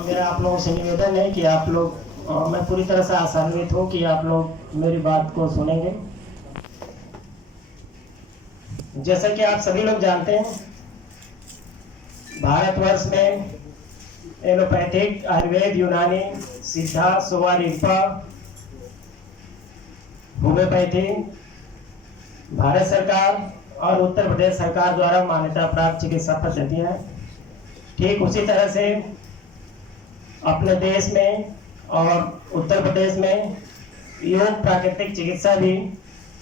मेरा आप लोगों से निवेदन है कि आप लोग मैं पूरी तरह से आशान्वित हूँ कि आप लोग मेरी बात को सुनेंगे। जैसा कि आप सभी लोग जानते हैं, भारतवर्ष में एलोपैथिक, आयुर्वेद, यूनानी, सिद्धा, सोवा रिगपा, होम्योपैथी भारत सरकार और उत्तर प्रदेश सरकार द्वारा मान्यता प्राप्त चिकित्सा पद्धतियाँ हैं। ठीक उसी तरह से अपने देश में और उत्तर प्रदेश में योग प्राकृतिक चिकित्सा भी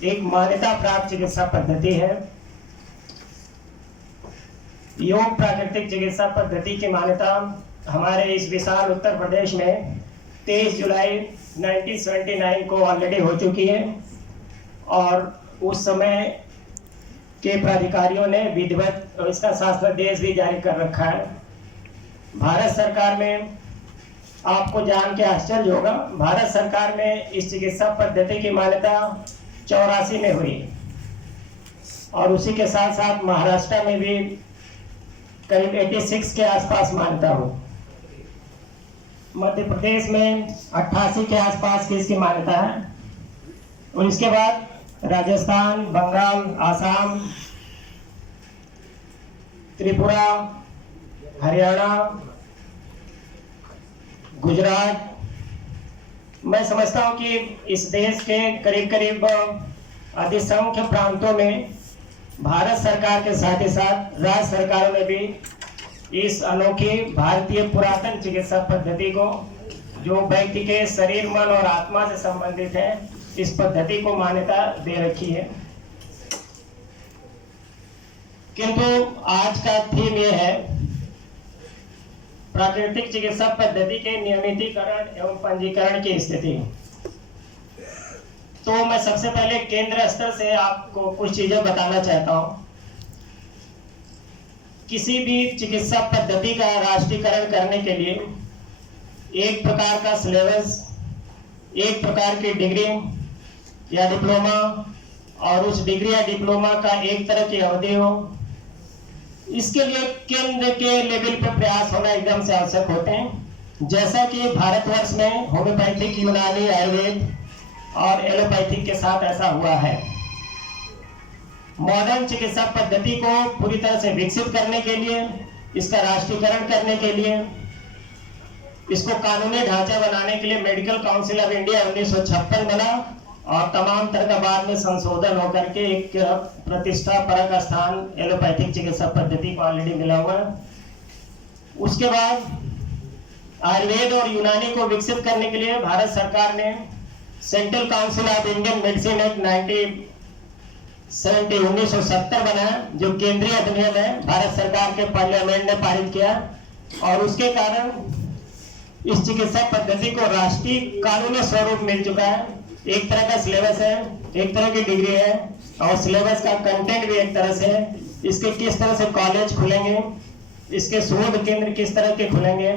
एक मान्यता प्राप्त चिकित्सा पद्धति है। योग प्राकृतिक चिकित्सा पद्धति की मान्यता हमारे इस विशाल उत्तर प्रदेश में 23 जुलाई 1979 को ऑलरेडी हो चुकी है और उस समय के प्राधिकारियों ने विधिवत इसका शासनादेश भी जारी कर रखा है। भारत सरकार में आपको जान के आश्चर्य होगा, भारत सरकार में इस चिकित्सा पद्धति की मान्यता 84 में हुई और उसी के साथ साथ महाराष्ट्र में भी करीब 86 के आसपास मान्यता हुई। मध्य प्रदेश में 88 के आसपास की इसकी मान्यता है और इसके बाद राजस्थान, बंगाल, आसाम, त्रिपुरा, हरियाणा, गुजरात, मैं समझता हूं कि इस देश के करीब करीब अधिसंख्य प्रांतों में भारत सरकार के साथ ही साथ राज्य सरकारों ने भी इस अनोखी भारतीय पुरातन चिकित्सा पद्धति को, जो व्यक्ति के शरीर, मन और आत्मा से संबंधित है, इस पद्धति को मान्यता दे रखी है। किंतु आज का थीम यह है प्राकृतिक चिकित्सा पद्धति के नियमितीकरण एवं पंजीकरण की स्थिति। तो मैं सबसे पहले केंद्र स्तर से आपको कुछ चीजें बताना चाहता हूं। किसी भी चिकित्सा पद्धति का राष्ट्रीयकरण करने के लिए एक प्रकार का सिलेबस, एक प्रकार की डिग्री या डिप्लोमा और उस डिग्री या डिप्लोमा का एक तरह की अवधि हो, इसके लिए केंद्र के लेवल पर प्रयास होना एकदम से आवश्यक होते हैं। जैसा कि भारतवर्ष में होम्योपैथिक, यूनानी, आयुर्वेद और एलोपैथिक के साथ ऐसा हुआ है। मॉडर्न चिकित्सा पद्धति को पूरी तरह से विकसित करने के लिए, इसका राष्ट्रीयकरण करने के लिए, इसको कानूनी ढांचा बनाने के लिए मेडिकल काउंसिल ऑफ इंडिया 1956 बना और तमाम तरह का बाद में संशोधन होकर के एक प्रतिष्ठा परक स्थान एलोपैथिक चिकित्सा पद्धति को ऑलरेडी मिला हुआ है। उसके बाद आयुर्वेद और यूनानी को विकसित करने के लिए भारत सरकार ने central council of Indian medicine act 1970 बनाया, जो केंद्रीय अधिनियम है, भारत सरकार के पार्लियामेंट ने पारित किया और उसके कारण इस चिकित्सा पद्धति को राष्ट्रीय कानूनी स्वरूप मिल चुका है। एक तरह का सिलेबस है, एक तरह की डिग्री है और सिलेबस का कंटेंट भी एक तरह से है। इसके किस तरह से कॉलेज खुलेंगे, इसके शोध केंद्र किस तरह के खुलेंगे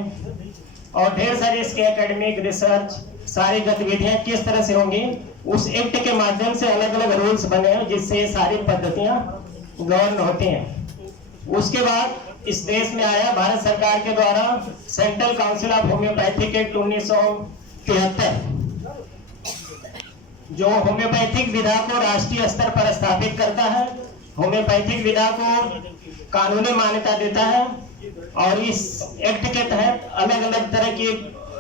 और ढेर सारी इसके एकेडमिक रिसर्च, सारी गतिविधियां किस तरह से होंगी, उस एक्ट के माध्यम से अलग अलग रूल्स बने हैं जिससे ये सारी पद्धतियां गवर्न होती हैं। उसके बाद इस देश में आया भारत सरकार के द्वारा central council of homeopathic act 1973, जो होम्योपैथिक विधा को राष्ट्रीय स्तर पर स्थापित करता है, होम्योपैथिक विधा को कानूनी मान्यता देता है और इस एक्ट के तहत अलग अलग तरह की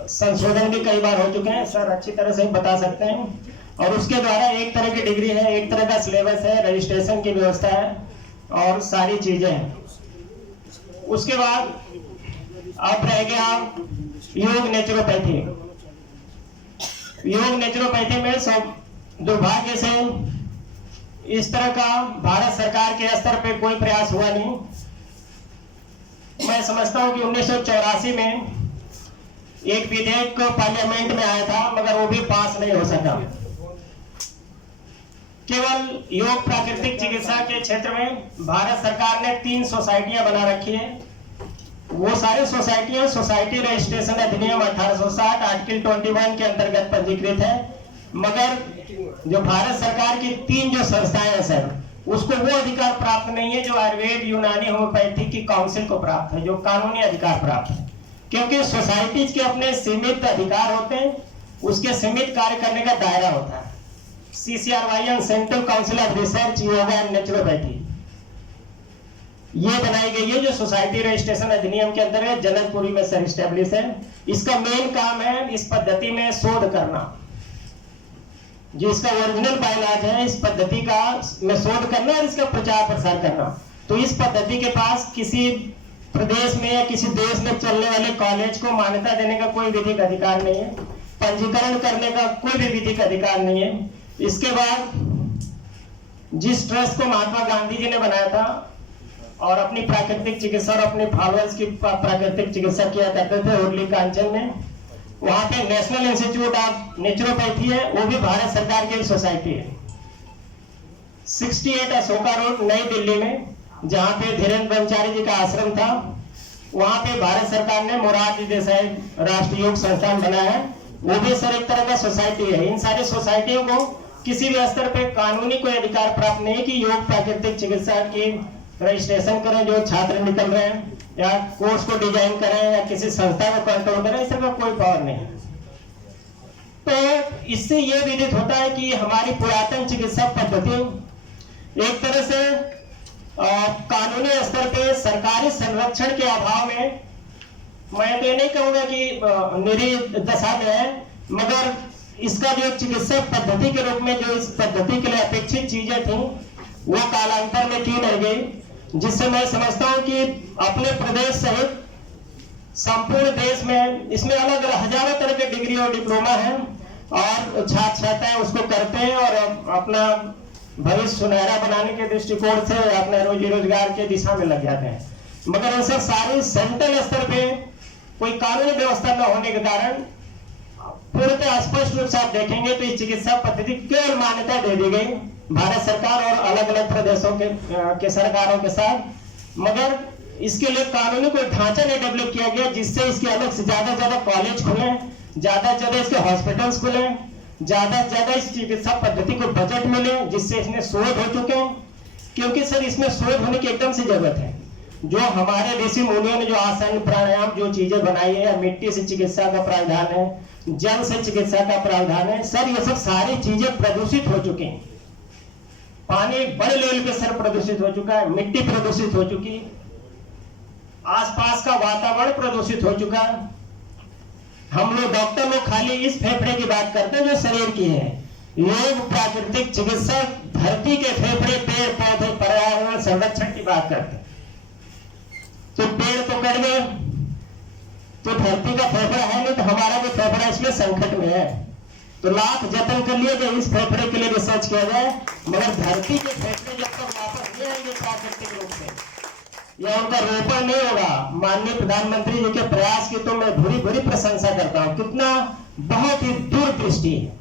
संशोधन भी कई बार हो चुके हैं, सर अच्छी तरह से बता सकते हैं। और उसके द्वारा एक तरह की डिग्री है, एक तरह का सिलेबस है, रजिस्ट्रेशन की व्यवस्था है और सारी चीजें हैं। उसके बाद अब रह गया योग नेचुरोपैथी। योग नेचुरोपैथी में सब दुर्भाग्य से इस तरह का भारत सरकार के स्तर पे कोई प्रयास हुआ नहीं। मैं समझता हूं कि 1984 में एक विधेयक पार्लियामेंट में आया था मगर वो भी पास नहीं हो सका। केवल योग प्राकृतिक चिकित्सा के क्षेत्र में भारत सरकार ने 3 सोसाइटियां बना रखी है। वो सारी सोसाइटियां सोसाइटी रजिस्ट्रेशन अधिनियम 1860 आर्टिकल 21 के अंतर्गत पंजीकृत है, मगर जो भारत सरकार की 3 जो संस्थाएं हैं सर, उसको वो अधिकार प्राप्त नहीं है जो आयुर्वेद, यूनानी, होम्योपैथी की काउंसिल को प्राप्त है, जो कानूनी अधिकार प्राप्त है। क्योंकि सोसाइटीज के अपने सीमित अधिकार होते हैं, उसके सीमित कार्य करने का दायरा होता है। CCRYN central council of research yoga and naturopathy ये बनाई गई है, जो सोसाइटी रजिस्ट्रेशन अधिनियम के अंतर्गत जनकपुरी में सर स्टैब्लिश है। इसका मेन काम है इस पद्धति में शोध करना, जो इसका ओरिजिनल बायलॉज है, इस पद्धति का में शोध करना और इसका प्रचार प्रसार करना। तो इस पद्धति के पास किसी प्रदेश में या किसी देश में चलने वाले कॉलेज को मान्यता देने का कोई विधिक अधिकार नहीं है, पंजीकरण करने का कोई भी विधिक अधिकार नहीं है। इसके बाद जिस ट्रस्ट को महात्मा गांधी जी ने बनाया था और अपनी प्राकृतिक चिकित्सा और अपने फॉलोअर्स की प्राकृतिक चिकित्सा किया करते थे उर्ली कांचन में, वहां पे नेशनल इंस्टीट्यूट ऑफ नेचुरोपैथी है, वो भी भारत सरकार की सोसाइटी है। 68 अशोका रोड नई दिल्ली में, जहां पे धीरेन्द्र ब्रह्मचारी जी का आश्रम था, वहां पे भारत सरकार ने मोरारजी देसाई राष्ट्रीय योग संस्थान बनाया है। वो भी सर एक तरह का सोसाइटी है। इन सारी सोसाइटियों को किसी भी स्तर पे कानूनी कोई अधिकार प्राप्त नहीं कि योग प्राकृतिक चिकित्सा की रजिस्ट्रेशन करें, जो छात्र निकल रहे हैं, या कोर्स को डिजाइन करें, या किसी संस्था को कंट्रोल करें, इस तरह का कोई पावर नहीं। तो इससे यह विदित होता है कि हमारी पुरातन चिकित्सा पद्धति एक तरह से कानूनी स्तर पे सरकारी संरक्षण के अभाव में, मैं तो ये नहीं कहूंगा कि मेरी दशा में है, मगर इसका जो चिकित्सा पद्धति के रूप में जो इस पद्धति के लिए अपेक्षित चीजें थी वो कालांतर में की नहीं गई, जिससे मैं समझता हूं कि अपने प्रदेश सहित संपूर्ण देश में इसमें अलग अलग हजारों तरह के डिग्री और डिप्लोमा है और छात्र छात्राएं उसको करते हैं और अपना भविष्य सुनहरा बनाने के दृष्टिकोण से अपने रोजी रोजगार के दिशा में लग जाते हैं। मगर उनसे सारी सेंट्रल स्तर पे कोई कानूनी व्यवस्था न होने के कारण पूर्णतः स्पष्ट रूप से आप देखेंगे तो इस चिकित्सा पद्धति केवल मान्यता दे दी गई भारत सरकार और अलग अलग प्रदेशों के सरकारों के साथ, मगर इसके लिए कानूनी कोई ढांचा नहीं डेवलप किया गया जिससे इसके अलग से ज्यादा कॉलेज खुले, ज्यादा इसके हॉस्पिटल्स खुले, ज्यादा इस चिकित्सा पद्धति को बजट मिले, जिससे इसमें शोध हो चुके हैं। क्योंकि सर इसमें शोध होने की एकदम से जरूरत है। जो हमारे ऋषि मुनियों ने जो आसन प्राणायाम जो चीजें बनाई है, मिट्टी से चिकित्सा का प्रावधान है, जल से चिकित्सा का प्रावधान है, सर ये सब सारी चीजें प्रदूषित हो चुकी हैं। पानी बड़े लेवल पे सर प्रदूषित हो चुका है, मिट्टी प्रदूषित हो चुकी, आसपास का वातावरण प्रदूषित हो चुका। हम लोग डॉक्टर लोग खाली इस फेफड़े की बात करते हैं जो शरीर की है। योग प्राकृतिक चिकित्सा धरती के फेफड़े, पेड़ पौधे, पर्यावरण संरक्षण की बात करते हैं। तो पेड़ तो कट गए तो धरती का फेफड़ा है नहीं, तो हमारा भी फेफड़ा इसमें संकट में है। तो लाख जतन कर लिए कि इस फेफड़े के लिए रिसर्च किया जाए, मगर धरती के फेफड़े जब तक वापस नहीं आएंगे प्राकृतिक रूप से या उनका रोपण नहीं होगा, माननीय प्रधानमंत्री जी के प्रयास की तो मैं भूरी प्रशंसा करता हूँ। कितना बहुत ही दूरदृष्टि है।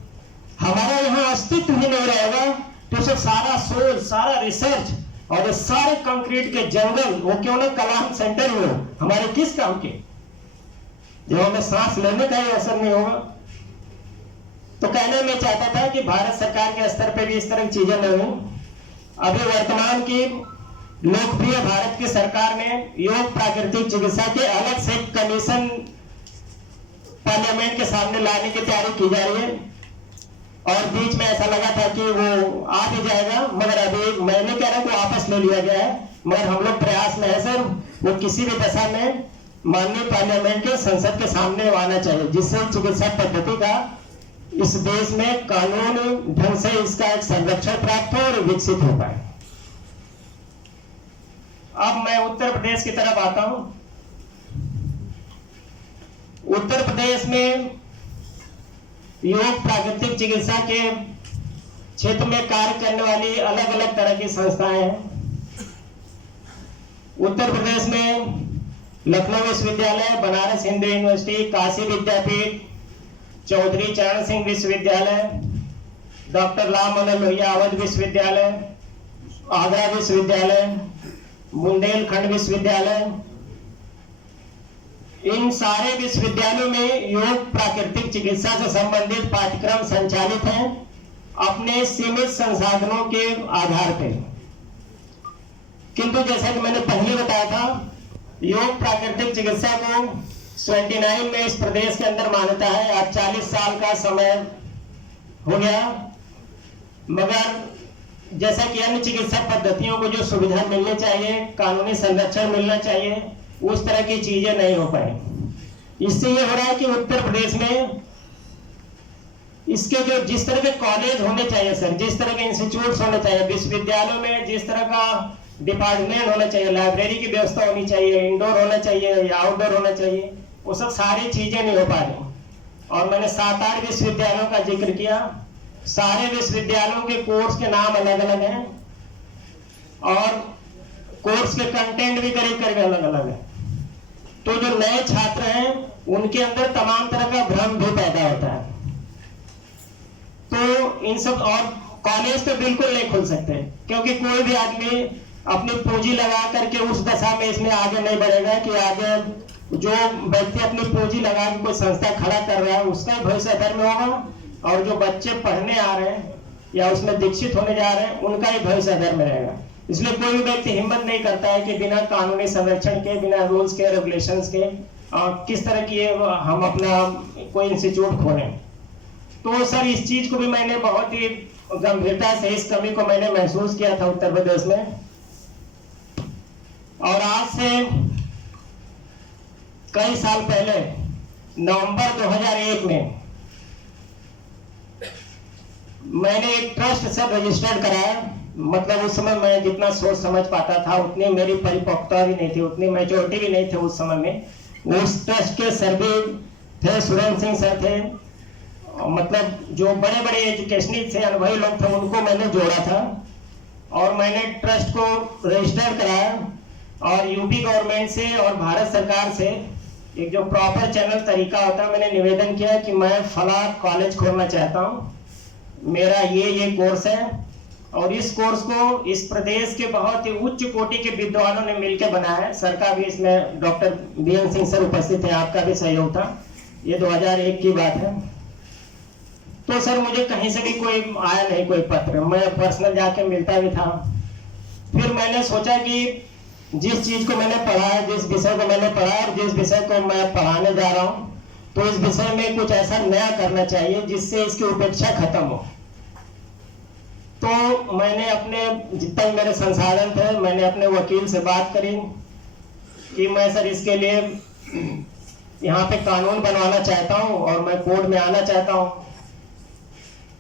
हमारा यहाँ अस्तित्व ही नहीं रहेगा तो सब सारा सोच, सारा रिसर्च और ये सारे कंक्रीट के जंगल वो क्यों ना कलाम सेंटर में हो, हमारे किस काम के, जो हमें सांस लेने का ही असर नहीं होगा। तो कहने में चाहता था कि भारत सरकार के स्तर पे भी इस तरह की चीजें नहीं। अभी वर्तमान की लोकप्रिय भारत की सरकार ने योग प्राकृतिक चिकित्सा के अलग से कमीशन पार्लियामेंट के सामने लाने की तैयारी की जा रही है और बीच में ऐसा लगा था कि वो आ भी जाएगा, मगर अभी मैं नहीं कह रहा कि वापस ले लिया गया है, मगर हम लोग प्रयास में है सर वो किसी भी दशा में माननीय पार्लियामेंट के संसद के सामने आना चाहिए, जिससे चिकित्सा पद्धति का इस देश में कानून ढंग से इसका एक संरक्षण प्राप्त हो और विकसित हो पाए। अब मैं उत्तर प्रदेश की तरफ आता हूं। उत्तर प्रदेश में योग प्राकृतिक चिकित्सा के क्षेत्र में कार्य करने वाली अलग अलग तरह की संस्थाएं हैं। उत्तर प्रदेश में लखनऊ विश्वविद्यालय, बनारस हिंदू यूनिवर्सिटी, काशी विद्यापीठ, चौधरी चरण सिंह विश्वविद्यालय, डॉक्टर राम मनोहर लोहिया अवध विश्वविद्यालय, आगरा विश्वविद्यालय, बुंदेलखंड विश्वविद्यालय, इन सारे विश्वविद्यालयों में योग प्राकृतिक चिकित्सा से संबंधित पाठ्यक्रम संचालित हैं अपने सीमित संसाधनों के आधार पर। किंतु जैसा कि मैंने पहले बताया था, योग प्राकृतिक चिकित्सा को 79 में इस प्रदेश के अंदर मान्यता है। आज 40 साल का समय हो गया, मगर जैसा कि अन्य चिकित्सा पद्धतियों को जो सुविधा मिलनी चाहिए, कानूनी संरक्षण मिलना चाहिए, उस तरह की चीजें नहीं हो पाई। इससे ये हो रहा है कि उत्तर प्रदेश में इसके जो जिस तरह के कॉलेज होने चाहिए सर, जिस तरह के इंस्टीट्यूट्स होने चाहिए, विश्वविद्यालयों में जिस तरह का डिपार्टमेंट होना चाहिए, लाइब्रेरी की व्यवस्था होनी चाहिए, इंडोर होना चाहिए या आउटडोर होना चाहिए, वो सब सारी चीजें नहीं हो पा रही। और मैंने 7-8 विश्वविद्यालयों का जिक्र किया। सारे विश्वविद्यालयों के कोर्स के नाम अलग अलग हैं और कोर्स के कंटेंट भी करीब करीब अलग अलग है। तो जो नए छात्र हैं उनके अंदर तमाम तरह का भ्रम भी पैदा होता है। तो इन सब, और कॉलेज तो बिल्कुल नहीं खुल सकते, क्योंकि कोई भी आदमी अपनी पूंजी लगा करके उस दशा में इसमें आगे नहीं बढ़ेगा कि आगे जो व्यक्ति अपनी पूंजी लगा के कोई संस्था खड़ा कर रहा है उसका भविष्य अधर में होगा, और जो बच्चे पढ़ने आ रहे हैं या उसमें दीक्षित होने जा रहे हैं उनका ही भविष्य अधर में रहेगा। इसलिए कोई भी व्यक्ति हिम्मत नहीं करता है कि बिना कानूनी संरक्षण के, बिना रूल्स के, रेगुलेशंस के किस तरह की हम अपना कोई इंस्टीट्यूट खोलें। तो सर इस चीज को भी मैंने बहुत ही गंभीरता से, इस कमी को मैंने महसूस किया था उत्तर प्रदेश में। और आज से कई साल पहले नवंबर 2001 में मैंने एक ट्रस्ट सर रजिस्टर्ड कराया। मतलब उस समय मैं जितना सोच समझ पाता था उतनी मेरी परिपक्वता भी नहीं थी, उतनी मैच्योरिटी भी नहीं थी उस समय में। उस ट्रस्ट के सर्वे थे, सुरेंद्र सिंह सर थे, मतलब जो बड़े बड़े एजुकेशनिस्ट थे, अनुभवी लोग थे, उनको मैंने जोड़ा था और मैंने ट्रस्ट को रजिस्टर कराया। और यूपी गवर्नमेंट से और भारत सरकार से एक जो प्रॉपर चैनल तरीका होता है, मैंने निवेदन किया कि मैं फला कॉलेज खोलना चाहता हूँ, मेरा ये कोर्स है, और इस कोर्स को इस प्रदेश के बहुत ही उच्च कोटि के विद्वानों ने मिलकर बनाया है। सर का भी इसमें, डॉक्टर बीएन सिंह सर उपस्थित थे, आपका भी सहयोग था। ये 2001 की बात है। तो सर मुझे कहीं से भी कोई आया नहीं, कोई पत्र, मैं पर्सनल जाके मिलता भी था। फिर मैंने सोचा कि जिस चीज को मैंने पढ़ा है, जिस विषय को मैंने पढ़ा है और जिस विषय को मैं पढ़ाने जा रहा हूँ, तो इस विषय में कुछ ऐसा नया करना चाहिए जिससे इसकी उपेक्षा खत्म हो। तो मैंने अपने जितना मेरे संसाधन थे, मैंने अपने वकील से बात करी कि मैं सर इसके लिए यहाँ पे कानून बनवाना चाहता हूँ और मैं कोर्ट में आना चाहता हूँ।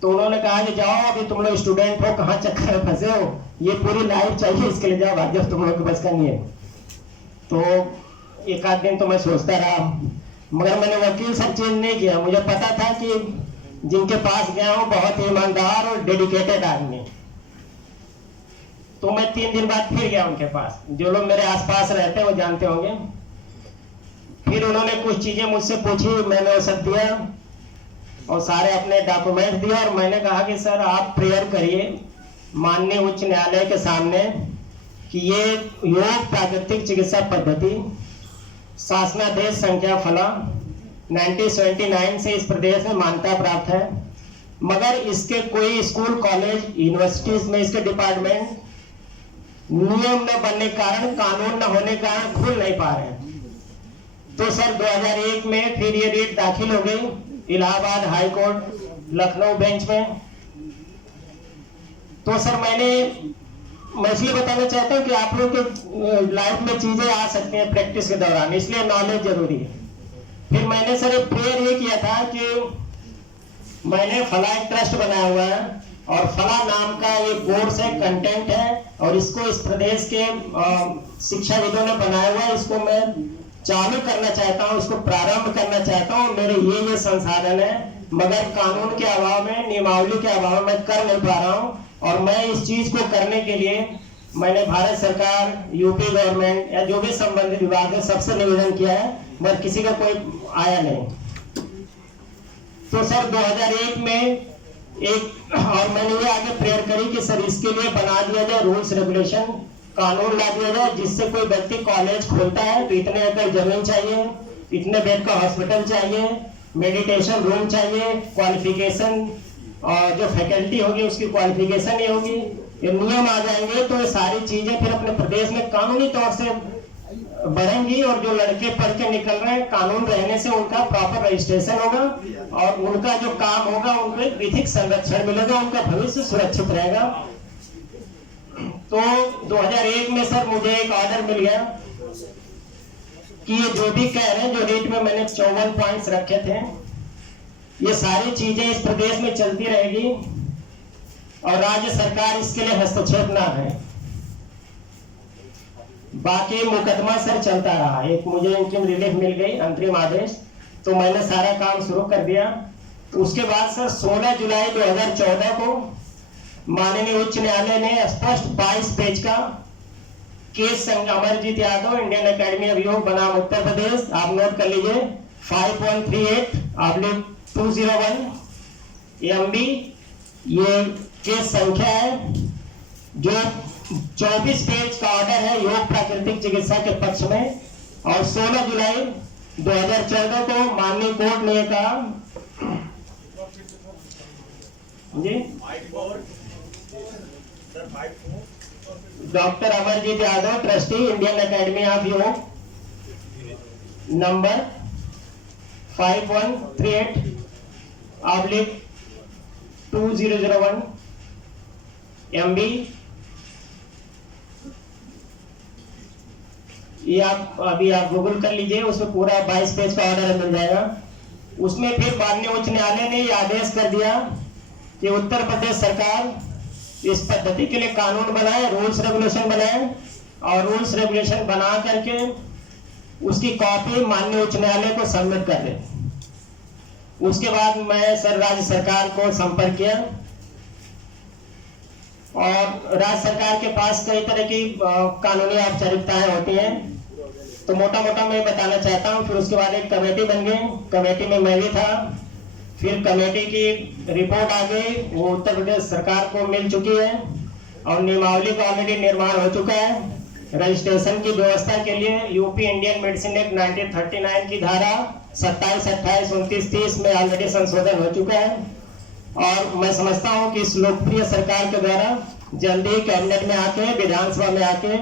तो उन्होंने कहा कि जाओ, अभी तुम लोग स्टूडेंट हो, कहाँ चक्कर में फंसे हो, ये पूरी लाइफ चाहिए, इसके लिए जाओ, भाग्य तुम लोग के बस का नहीं है। तो एक आध दिन तो मैं सोचता रहा, मगर मैंने वकील से चेंज नहीं किया। मुझे पता था कि जिनके पास गया हूँ बहुत ईमानदार और डेडिकेटेड आदमी। तो मैं 3 दिन बाद फिर गया उनके पास, जो लोग मेरे आसपास रहते हैं वो जानते होंगे। फिर उन्होंने कुछ चीजें मुझसे पूछी, मैंने वो सब दिया और सारे अपने डॉक्यूमेंट दिए, और मैंने कहा कि सर आप प्रेयर करिए माननीय उच्च न्यायालय के सामने कि ये योग प्राकृतिक चिकित्सा पद्धति शासनादेश संख्या फला 1979 से इस प्रदेश में मान्यता प्राप्त है, मगर इसके कोई स्कूल, कॉलेज, यूनिवर्सिटीज में इसके डिपार्टमेंट नियम न बनने के कारण, कानून न होने के कारण खुल नहीं पा रहे हैं। तो सर 2001 में फिर ये रीट दाखिल हो गई Allahabad high court, Lucknow bench में। तो सर मैं इसलिए बताना चाहता हूँ कि आप लोग के लाइफ में चीजें आ सकती हैं प्रैक्टिस के दौरान, इसलिए नॉलेज जरूरी है। फिर मैंने सर एक प्रेयर ये किया था कि मैंने फला एक ट्रस्ट बनाया हुआ है और फला नाम का एक कोर्स है, कंटेंट है, और इसको इस प्रदेश के शिक्षाविदों ने बनाया हुआ है, इसको मैं चालू करना चाहता हूँ, इसको प्रारंभ करना चाहता हूँ। मेरे ये संसाधन है, मगर कानून के अभाव में, नियमावली के अभाव में कर नहीं पा रहा हूँ। और मैं इस चीज को करने के लिए मैंने भारत सरकार, यूपी गवर्नमेंट या जो भी संबंधित विभाग है सबसे निवेदन किया है, मगर किसी का कोई आया नहीं। तो सर 2001 में एक और मैंने ये आगे प्रेयर करी कि सर इसके लिए बना दिया जाए रूल्स, रेगुलेशन, कानून ला दिया जाए, जिससे कोई व्यक्ति कॉलेज खोलता है तो इतने एकड़ जमीन चाहिए, इतने बेड का हॉस्पिटल चाहिए, मेडिटेशन रूम चाहिए, क्वालिफिकेशन और जो फैकल्टी होगी उसकी क्वालिफिकेशन ही होगी। ये नियम आ जाएंगे तो ये सारी चीजें फिर अपने प्रदेश में कानूनी तौर से बढ़ेंगी और जो लड़के पढ़ के निकल रहे हैं कानून रहने से उनका प्रॉपर रजिस्ट्रेशन होगा और उनका जो काम होगा उनको एक विधिक संरक्षण मिलेगा, उनका भविष्य सुरक्षित रहेगा। तो 2001 में सर मुझे एक ऑर्डर मिल गया कि ये जो भी कह रहे हैं, जो रेट में मैंने 54 पॉइंट्स रखे थे, ये सारी चीजें इस प्रदेश में चलती रहेगी और राज्य सरकार इसके लिए हस्तक्षेप ना है। बाकी मुकदमा सर चलता रहा, एक मुझे इंटरिम रिलीफ मिल गई, अंतरिम आदेश, तो मैंने सारा काम शुरू कर दिया। उसके बाद सर 16 जुलाई 2014 को माननीय उच्च न्यायालय ने स्पष्ट 22 पेज का case Amarjeet Yadav, Indian Academy of योग बनाम उत्तर प्रदेश, आप नोट कर लीजिए 5.38/201 MB, ये केस संख्या है, जो 24 पेज का ऑर्डर है योग प्राकृतिक चिकित्सा के पक्ष में। और 16 जुलाई 2014 को माननीय कोर्ट ने कहा जी, doctor Amarjeet Yadav, trustee, Indian Academy of Yoga, number 5138/2001 MB, ये आप गूगल कर लीजिए, उसमें पूरा 22 पेज का ऑर्डर मिल जाएगा। उसमें फिर माननीय उच्च न्यायालय ने ये आदेश कर दिया कि उत्तर प्रदेश सरकार इस पद्धति के लिए कानून बनाए, रूल्स रेगुलेशन बनाए और रूल्स रेगुलेशन बना करके उसकी कॉपी माननीय उच्च न्यायालय को सबमिट कर दे। उसके बाद मैं सर राज्य सरकार को संपर्क किया और राज्य सरकार के पास कई तरह की कानूनी औपचारिकताएं होती हैं, तो मोटा मोटा मैं बताना चाहता हूं। फिर उसके बाद एक कमेटी बन गई, कमेटी में मैं भी था। फिर कमेटी की रिपोर्ट आ गई, वो उत्तर प्रदेश सरकार को मिल चुकी है और नियमावली का ऑलरेडी निर्माण हो चुका है। रजिस्ट्रेशन की व्यवस्था के लिए यूपी इंडियन मेडिसिन एक्ट 1939 की धारा 27, 28, 29, 30 में ऑलरेडी संशोधन हो चुका है और मैं समझता हूं कि इस लोकप्रिय सरकार के द्वारा जल्दी कैबिनेट में आके, विधानसभा में आके,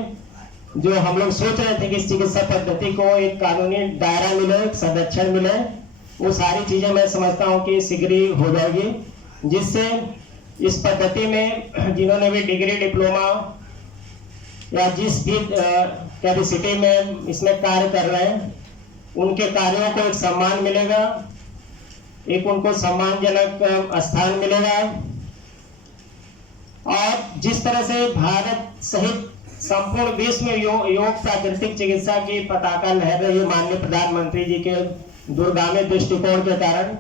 जो हम लोग सोच रहे थे कि इस चिकित्सा पद्धति को एक कानूनी दायरा मिले, संरक्षण मिले, वो सारी चीजें मैं समझता हूं कि शीघ्र ही हो जाएगी, जिससे इस पद्धति में जिन्होंने भी डिग्री, डिप्लोमा या जिस भी कैपेसिटी में इसमें कार्य कर रहे हैं, उनके कार्यों को एक सम्मान मिलेगा, एक उनको सम्मानजनक स्थान मिलेगा। और जिस तरह से भारत सहित संपूर्ण विश्व में योग प्राकृतिक चिकित्सा की पताका लहर रही है माननीय प्रधानमंत्री जी के दूरगामी दृष्टिकोण के कारण,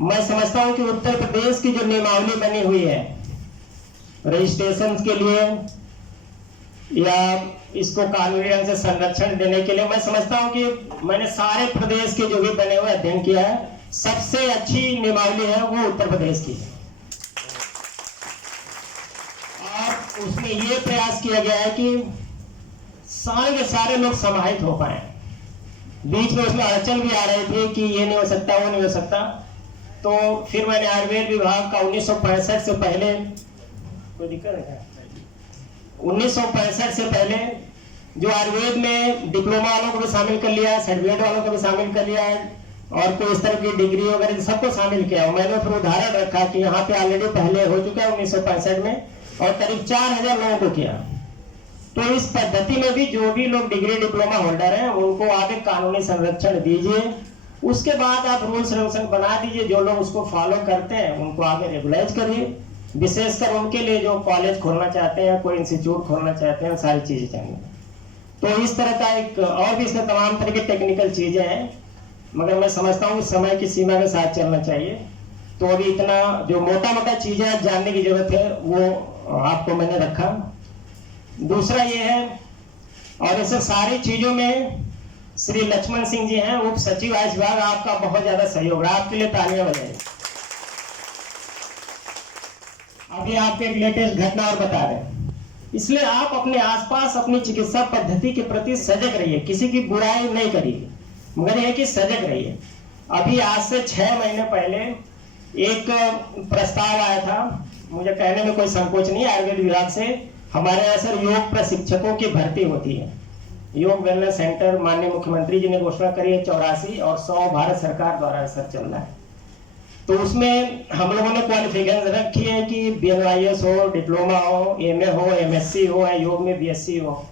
मैं समझता हूं कि उत्तर प्रदेश की जो नियमावली बनी हुई है रजिस्ट्रेशन के लिए या इसको कानूनी ढंग से संरक्षण देने के लिए, मैं समझता हूं कि मैंने सारे प्रदेश के जो भी बने हुए अध्ययन किया है, सबसे अच्छी नियमावली है वो उत्तर प्रदेश की है। और उसमें ये प्रयास किया गया है कि सारे के सारे लोग समाहित हो पाए। बीच में उसमें अड़चन भी आ रही थी कि ये नहीं हो सकता, वो नहीं हो सकता, तो फिर मैंने आयुर्वेद विभाग का 1965 से पहले, कोई दिक्कत है क्या? 1965 से पहले जो आयुर्वेद में डिप्लोमा वालों को भी शामिल कर लिया, सर्टिफिकेट वालों को भी शामिल कर लिया है और कोई इस तरह की डिग्री वगैरह सबको शामिल किया। मैंने फिर उदाहरण रखा कि यहाँ पे ऑलरेडी पहले हो चुका है 1965 में और करीब 4000 लोगों को किया। तो इस पद्धति में भी जो भी लोग डिग्री, डिप्लोमा होल्डर हैं, उनको आगे कानूनी संरक्षण दीजिए। उसके बाद आप रूल्स रेगुलेशन बना दीजिए, जो लोग उसको फॉलो करते हैं उनको आगे रेगुलाइज करिए। विशेषकर उनके लिए जो कॉलेज खोलना चाहते हैं, कोई इंस्टीट्यूट खोलना चाहते हैं, सारी चीजें चाहिए। तो इस तरह का एक और भी इसमें तमाम तरह की टेक्निकल चीजें हैं, मगर मैं समझता हूँ समय की सीमा के साथ चलना चाहिए। तो अभी इतना जो मोटा मोटा चीजें जानने की जरूरत है वो आपको मैंने रखा। दूसरा ये है, और ऐसे सारी चीजों में श्री लक्ष्मण सिंह जी हैं, उप सचिव आयुष विभाग, आपका बहुत ज्यादा सहयोग है, आपके लिए तालियां बजाइए। अभी आपके एक लेटेस्ट घटना और बता रहे हैं, इसलिए आप अपने आसपास अपनी चिकित्सा पद्धति के प्रति सजग रहिए, किसी की बुराई नहीं करिए, मगर यह कि सजग रहिए। अभी आज से 6 महीने पहले एक प्रस्ताव आया था, मुझे कहने में कोई संकोच नहीं, आयुर्वेद विभाग से। हमारे यहाँ सर योग प्रशिक्षकों की भर्ती होती है योग वेलनेस सेंटर माननीय मुख्यमंत्री जी ने घोषणा करी है 84 और 100 भारत सरकार द्वारा सर चल रहा है। तो उसमें हम लोगों ने क्वालिफिकेशन रखी है कि BNYS हो, डिप्लोमा हो, MA हो, MSc हो, या योग में BSc हो,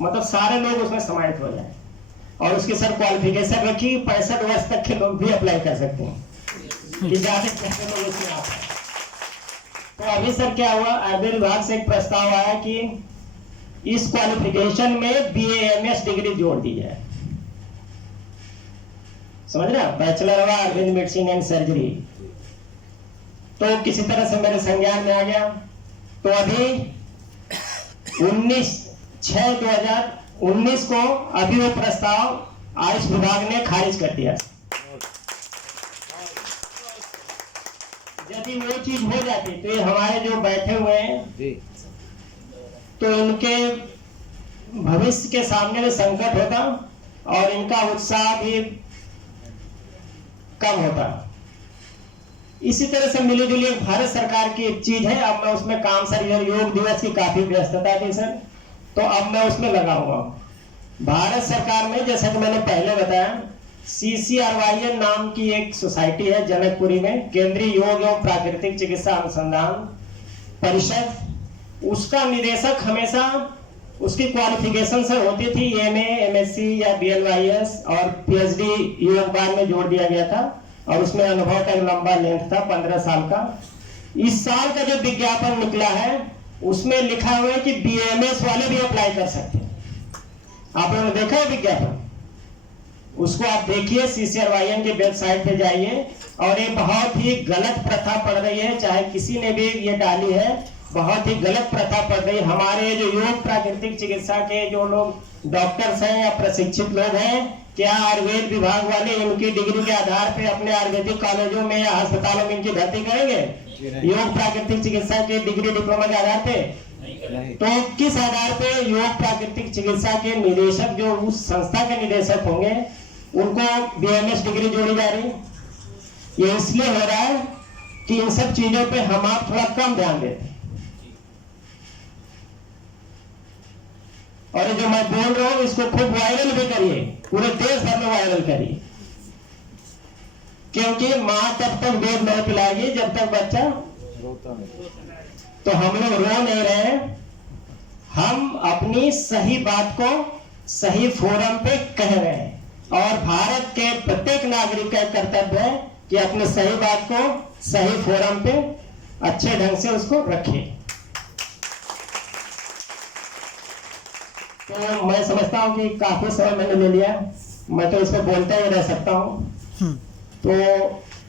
मतलब सारे लोग उसमें समाहित हो जाए। और उसकी सर क्वालिफिकेशन रखी 65 वर्ष तक के लोग भी अप्लाई कर सकते हैं कि ज्यादा लोग उसमें आ पाए। तो अभी सर क्या हुआ, आयकर विभाग से एक प्रस्ताव आया कि इस क्वालिफिकेशन में BAMS डिग्री जोड़ दी जाए। समझ रहे हैं, bachelor of Ayurveda medicine and surgery. तो किसी तरह से मेरे संज्ञान में आ गया। तो अभी 19/6/2019 को अभी वो प्रस्ताव आयुष विभाग ने खारिज कर दिया। यदि वो चीज हो जाती तो ये हमारे जो बैठे हुए हैं तो इनके भविष्य के सामने में संकट होता और इनका उत्साह भी कम होता। इसी तरह से मिली जुली भारत सरकार की एक चीज है, अब मैं उसमें काम सर योग दिवस की काफी व्यस्तता थी सर, तो अब मैं उसमें लगा हुआ हूं। भारत सरकार में जैसा कि मैंने पहले बताया CCRYN नाम की एक सोसाइटी है जनकपुरी में, केंद्रीय योग एवं प्राकृतिक चिकित्सा अनुसंधान परिषद। उसका निदेशक हमेशा उसकी क्वालिफिकेशन से होती थी MA, MSc या BNYS और PhD योग बाद में जोड़ दिया गया था और उसमें अनुभव का एक लंबा लेंथ था 15 साल का। इस साल का जो विज्ञापन निकला है उसमें लिखा हुआ है कि BAMS वाले भी अप्लाई कर सकते हैं। आप लोगों ने देखा है विज्ञापन? उसको आप देखिए, CCRYN की वेबसाइट पे जाइए। और ये बहुत ही गलत प्रथा पड़ रही है, चाहे किसी ने भी ये डाली है, बहुत ही गलत प्रथा पड़ रही है। हमारे जो योग प्राकृतिक चिकित्सा के जो लोग डॉक्टर्स हैं या प्रशिक्षित लोग हैं, क्या आयुर्वेद विभाग वाले इनकी डिग्री के आधार पे अपने आयुर्वेदिक कॉलेजों में या अस्पतालों में इनकी भर्ती करेंगे योग प्राकृतिक चिकित्सा के डिग्री डिप्लोमा के आधार पे? तो किस आधार पे योग प्राकृतिक चिकित्सा के निदेशक जो उस संस्था के निदेशक होंगे उनको BAMS डिग्री जोड़ी जा रही? ये इसलिए हो रहा है कि इन सब चीजों पे हम आप थोड़ा कम ध्यान देते हैं। और ये जो मैं बोल रहा हूं इसको खूब वायरल भी करिए, पूरे देश भर में वायरल करिए, क्योंकि मां तब तक दूध नहीं पिलाएगी जब तक बच्चा रोता नहीं। तो हम लोग रो नहीं रहे, हम अपनी सही बात को सही फोरम पे कह रहे हैं। और भारत के प्रत्येक नागरिक का कर्तव्य है कि अपने सही बात को सही फोरम पे अच्छे ढंग से उसको रखे। तो मैं समझता हूं कि काफी समय मैंने ले लिया, मैं तो इसमें बोलता ही रह सकता हूं। तो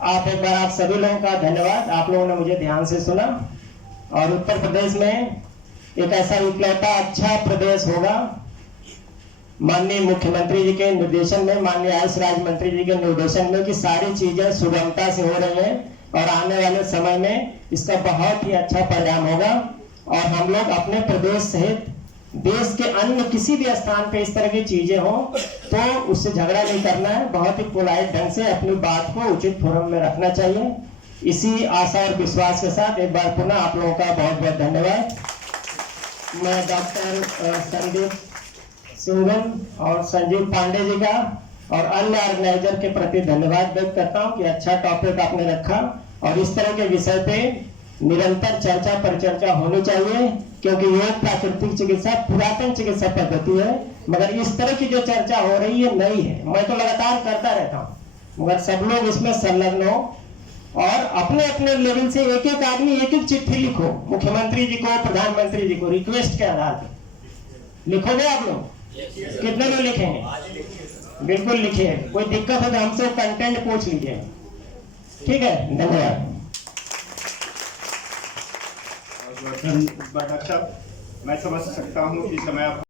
आप एक बार आप सभी लोगों का धन्यवाद, आप लोगों ने मुझे ध्यान से सुना। और उत्तर प्रदेश में एक ऐसा इकलौता अच्छा प्रदेश होगा माननीय मुख्यमंत्री जी के निर्देशन में, माननीय आयुष राज्य मंत्री जी के निर्देशन में, कि सारी चीजें सुगमता से हो रही हैं और आने वाले समय में इसका बहुत ही अच्छा परिणाम होगा। और हम लोग अपने प्रदेश सहित देश के अन्य किसी भी स्थान पे इस तरह की चीजें हो तो उससे झगड़ा नहीं करना है, बहुत ही पोलाइट ढंग से अपनी बात को उचित फोरम में रखना चाहिए। इसी आशा और विश्वास के साथ एक बार पुनः आप लोगों का बहुत बहुत धन्यवाद। मैं डॉक्टर संदीप सिंघल और संजीव पांडे जी का और अन्य ऑर्गेनाइजर के प्रति धन्यवाद व्यक्त करता हूं कि अच्छा टॉपिक आपने रखा और इस तरह के विषय पे निरंतर चर्चा परिचर्चा होनी चाहिए, क्योंकि योग प्राकृतिक चिकित्सा पुरातन चिकित्सा पद्धति है, मगर इस तरह की जो चर्चा हो रही है नई है। मैं तो लगातार करता रहता हूँ, मगर सब लोग इसमें संलग्न हो और अपने अपने लेवल से एक एक आदमी एक एक चिट्ठी लिखो मुख्यमंत्री जी को, प्रधानमंत्री जी को, रिक्वेस्ट के आधार पर लिखोगे आप लोग? कितने लोग लिखेंगे? बिल्कुल लिखिए, कोई दिक्कत हो तो हमसे कंटेंट पूछ लीजिए। ठीक है, धन्यवाद। डॉक्टर साहब, मैं समझ सकता हूँ कि समय